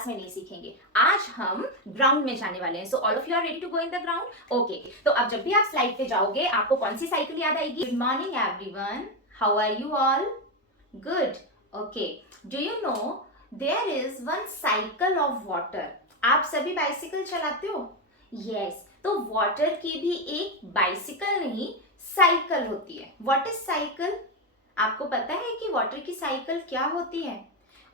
Class में नहीं सीखेंगे, आज हम ग्राउंड में जाने वाले हैं। So all of you are ready to go in the ground? Okay, तो अब जब भी आप स्लाइड पे जाओगे आपको कौन सी साइकिल याद आएगी? Good morning everyone, how are you all? Good. Okay, do you know there is one cycle of water. आप सभी बाइसिकल चलाते हो? यस, तो वाटर की भी एक बाइसिकल नहीं साइकिल होती है। What is cycle? आपको पता है कि वाटर की साइकिल क्या होती है?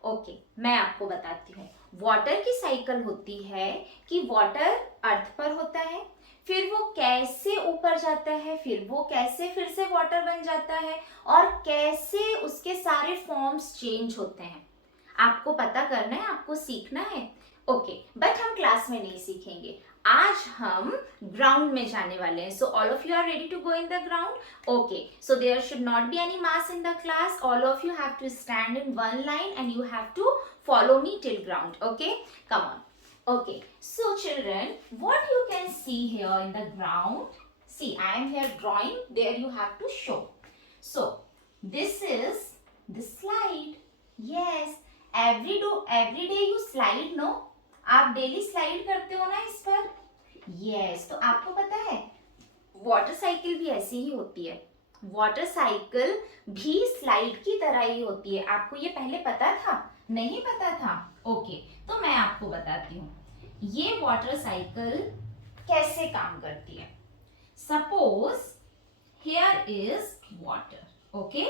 ओके, मैं आपको बताती हूँ। वाटर की साइकिल होती है कि वाटर अर्थ पर होता है, फिर वो कैसे ऊपर जाता है, फिर वो कैसे फिर से वाटर बन जाता है, और कैसे उसके सारे फॉर्म्स चेंज होते हैं। आपको पता करना है, आपको सीखना है। ओके, बट हम क्लास में नहीं सीखेंगे, आज हम ग्राउंड में जाने वाले हैं। So all of you are ready to go in the ground? Okay, so there should not be any mess in the class. All of you have to stand in one line and you have to follow me till ground. Okay, come on. Okay, so children, what you can see here in the ground? See, I am here drawing. There you have to show. So this is the slide. Yes, every day you slide, no? आप daily slide करते हो ना इस पर? Yes, तो आपको पता है वाटर साइकिल भी ऐसी ही होती है। वाटर साइकिल भी स्लाइड की तरह ही होती है। आपको ये पहले पता था? नहीं पता था? ओके, तो मैं आपको बताती हूँ ये वाटर साइकिल कैसे काम करती है। Suppose here is water, okay,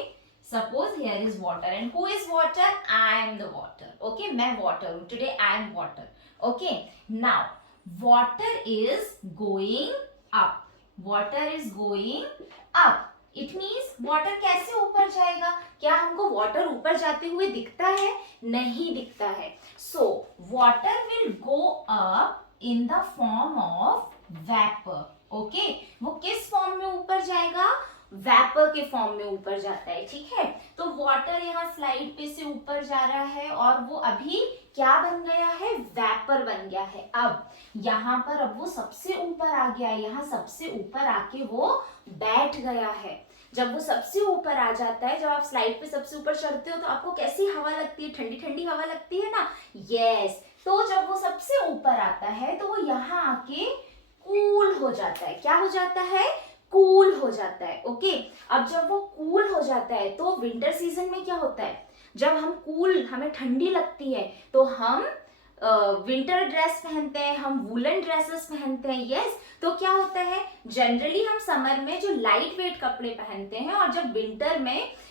suppose here is water and who is water? I am the water. Okay, मैं water हूँ, today I am water. Okay, now water is going up. Water is going up. It means water कैसे ऊपर जाएगा? क्या हमको water ऊपर जाते हुए दिखता है? नहीं दिखता है। So water will go up in the form of vapor. Okay, वो किस फॉर्म में ऊपर जाएगा? वेपर के फॉर्म में ऊपर जाता है, ठीक है। तो वाटर यहाँ स्लाइड पे से ऊपर जा रहा है और वो अभी क्या बन गया है? वेपर बन गया है। अब यहाँ पर अब वो सबसे ऊपर आ गया है, यहाँ सबसे ऊपर आके वो बैठ गया है। जब वो सबसे ऊपर आ जाता है, जब आप स्लाइड पे सबसे ऊपर चढ़ते हो तो आपको कैसी हवा लगती है? ठंडी ठंडी हवा लगती है ना? यस, तो जब वो सबसे ऊपर आता है तो वो यहाँ आके कूल हो जाता है। क्या हो जाता है? कूल हो जाता है। ओके, अब जब वो कूल हो जाता है तो विंटर सीजन में क्या होता है? जब हम हमें ठंडी लगती है तो हम विंटर ड्रेस पहनते हैं, हम वूलन ड्रेसेस पहनते हैं। यस, तो क्या होता है? जनरली हम समर में जो लाइट वेट कपड़े पहनते हैं और जब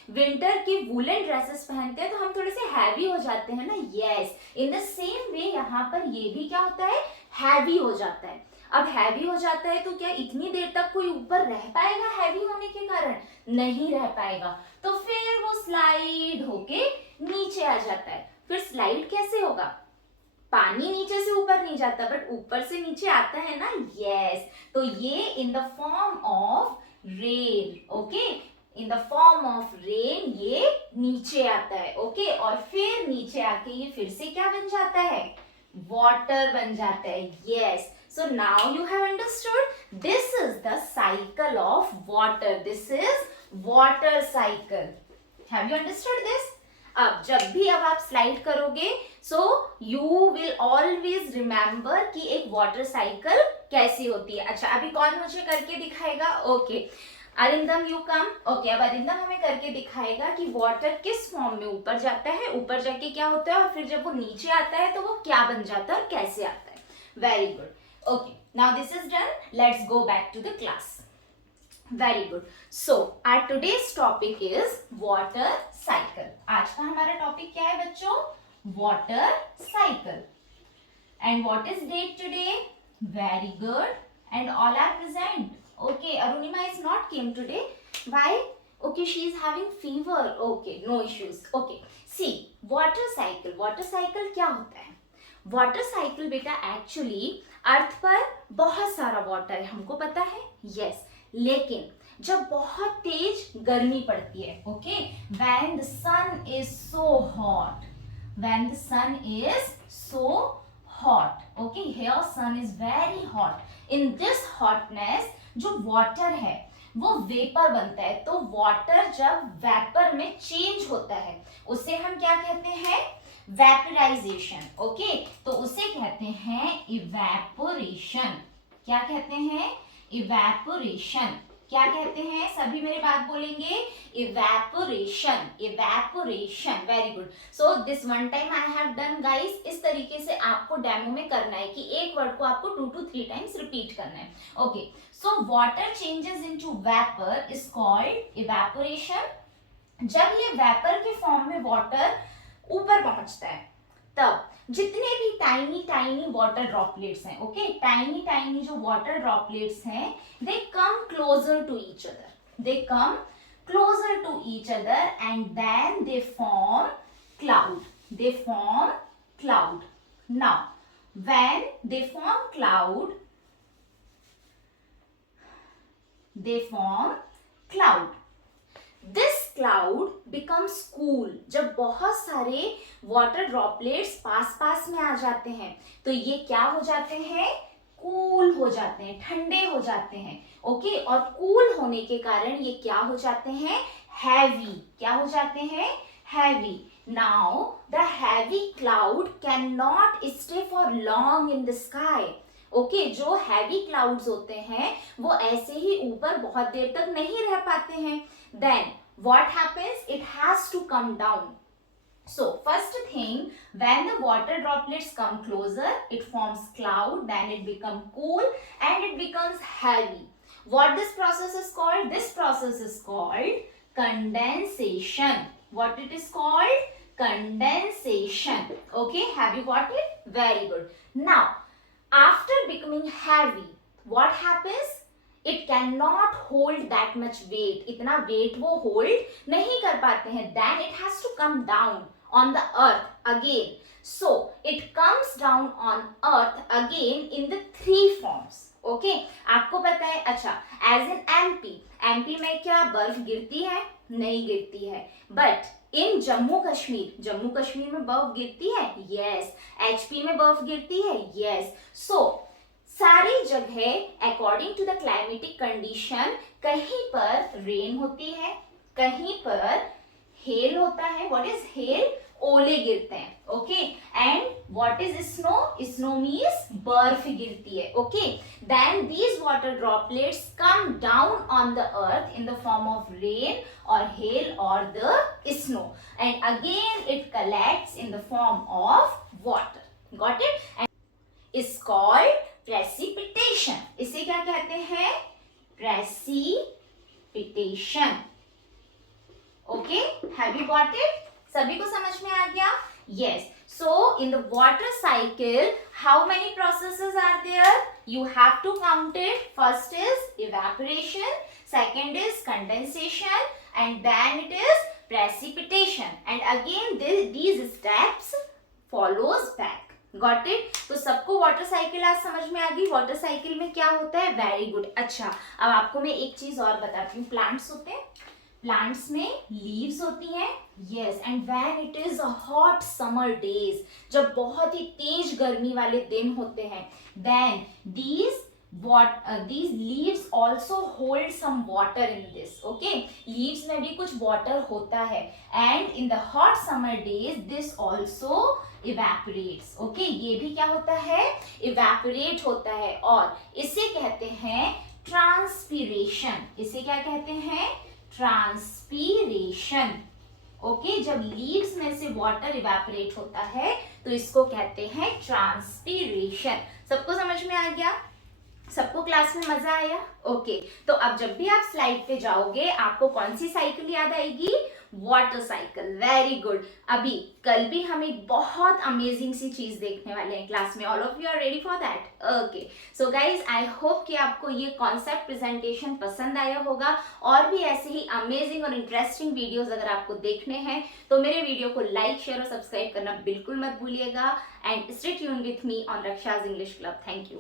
विंटर के वूलन ड्रेसेस पहनते हैं तो हम थोड़े से हैवी हो जाते हैं ना। Yes, in the same way यहाँ पर ये भी क्या होता है? हैवी हो जाता है। अब हैवी हो जाता है तो क्या इतनी देर तक कोई ऊपर रह पाएगा? हैवी होने के कारण नहीं रह पाएगा, तो फिर वो स्लाइड होके नीचे आ जाता है। फिर स्लाइड कैसे होगा? पानी नीचे से ऊपर नहीं जाता बट ऊपर से नीचे आता है ना। यस, तो ये इन the form of rain. Okay, in the form of rain ये नीचे आता है। ओके, और फिर नीचे आके ये फिर से क्या बन जाता है? वाटर बन जाता है। Yes, so now you have understood this is the cycle of water. This is water cycle. Have you understood this? अब जब भी अब आप स्लाइड करोगे so you will always remember कि एक वाटर साइकिल कैसी होती है। अच्छा, अभी कौन मुझे करके दिखाएगा? Okay, Arindam you come. Okay, अब अरिंदम हमें करके दिखाएगा कि वाटर किस फॉर्म में ऊपर जाता है, ऊपर जाके क्या होता है, और फिर जब वो नीचे आता है तो वो क्या बन जाता है और कैसे आता है। Very good. Okay, now this is done. Let's go back to the class. Very good. So, our today's topic is water cycle. आज का हमारा टॉपिक क्या है बच्चों? Water cycle. And what is date today? Very good. And all are present. Okay, Arunima is not came today. Why? Okay, she is having fever. Okay, no issues. Okay, see, water cycle. Water cycle क्या होता है? Water cycle बेटा actually अर्थ पर बहुत सारा water है, हमको पता है। यस, लेकिन जब बहुत तेज गर्मी पड़ती है, okay, when the sun is so hot, when the sun is so hot, okay, here sun is very hot, in this hotness जो वाटर है वो वेपर बनता है। तो वाटर जब वेपर में चेंज होता है उसे हम क्या कहते हैं? वेपराइजेशन। ओके, तो उसे कहते हैं इवेपोरेशन। क्या कहते हैं? इवेपोरेशन। क्या कहते हैं? सभी मेरे बात बोलेंगे, evaporation, evaporation. Very good. So this one time I have done guys. इस तरीके से आपको डेमो में करना है कि एक वर्ड को आपको 2 to 3 टाइम्स रिपीट करना है। Okay, so water changes into vapour is called evaporation. जब ये वेपर के फॉर्म में वाटर ऊपर पहुंचता है, तब जितने भी टाइनी टाइनी वाटर ड्रॉपलेट्स हैं, ओके, टाइनी टाइनी जो वाटर ड्रॉपलेट्स हैं, they come closer to each other, they come closer to each other and then they form cloud, they form cloud. Now when they form cloud, they form cloud. This cloud becomes cool. जब बहुत सारे water droplets पास पास में आ जाते हैं तो ये क्या हो जाते हैं? कूल हो जाते हैं, ठंडे हो जाते हैं। ओके, और कूल होने के कारण ये क्या हो जाते हैं? हैवी। क्या हो जाते हैं? Heavy. Now the heavy cloud can not stay for long in the sky. Okay, जो हैवी क्लाउड्स होते हैं वो ऐसे ही ऊपर बहुत देर तक नहीं रह पाते हैं। Then what happens? It has to come down. So first thing, when the water droplets come closer, it forms cloud, then it becomes cool and it becomes heavy. What this process is called? This process is called condensation. What it is called? Condensation. Okay, have you got it? Very good. Now, after becoming heavy, what happens? It cannot hold that much weight. इतना weight वो hold नहीं कर पाते हैं. Then it has to come down on the earth again. So it comes down on earth again in the 3 forms. Okay, आपको पता है? अच्छा, as in MP में क्या बर्फ गिरती है? नहीं गिरती है. But in जम्मू कश्मीर में बर्फ गिरती है? Yes. HP में बर्फ गिरती है? Yes. So सारी जगह according to the climatic condition, कहीं पर रेन होती है, कहीं पर हेल होता है. What is hail? ओले गिरते हैं. Okay, and what is snow? Snow means बर्फ गिरती है. Okay, then these water droplets come down on the earth in the form of rain और हेल और the snow, and again it collects in the form of water. Got it? And is called precipitation. इसे क्या कहते हैं? Precipitation. Okay, have you got it? सभी को समझ में आ गया? Yes. So in the water cycle, how many processes are there? You have to count it. First is evaporation, second is condensation, and then it is precipitation. And again these steps follows back. Got it? तो सबको water cycle आज समझ में आ गई. Water cycle में क्या होता है? Very good. अच्छा, अब आपको मैं एक चीज और बताती हूँ. प्लांट्स होते हैं, प्लांट्स में लीव्स होती हैं. Yes, and when it is a hot summer days, जब बहुत ही तेज गर्मी वाले दिन होते हैं, then these leaves also hold some water in this. Okay, leaves में भी कुछ water होता है, and in the hot summer days this also evaporates. Okay, ये भी क्या होता है? evaporate होता है, और इसे कहते हैं transpiration. इसे क्या कहते हैं? transpiration. ओके, जब लीव्स में से वाटर इवेपोरेट होता है तो इसको कहते हैं ट्रांसपीरेशन. सबको समझ में आ गया? सबको क्लास में मजा आया? ओके, तो अब जब भी आप स्लाइड पे जाओगे आपको कौन सी साइकिल याद आएगी? Water cycle. Very good. अभी कल भी हम एक बहुत अमेजिंग सी चीज देखने वाले हैं क्लास में. All of you are ready for that? Okay, so guys I hope कि आपको ये कॉन्सेप्ट प्रेजेंटेशन पसंद आया होगा. और भी ऐसे ही अमेजिंग और इंटरेस्टिंग वीडियोस अगर आपको देखने हैं तो मेरे वीडियो को लाइक, शेयर और सब्सक्राइब करना बिल्कुल मत भूलिएगा. And stay tuned with me on Raksha's English club. Thank you.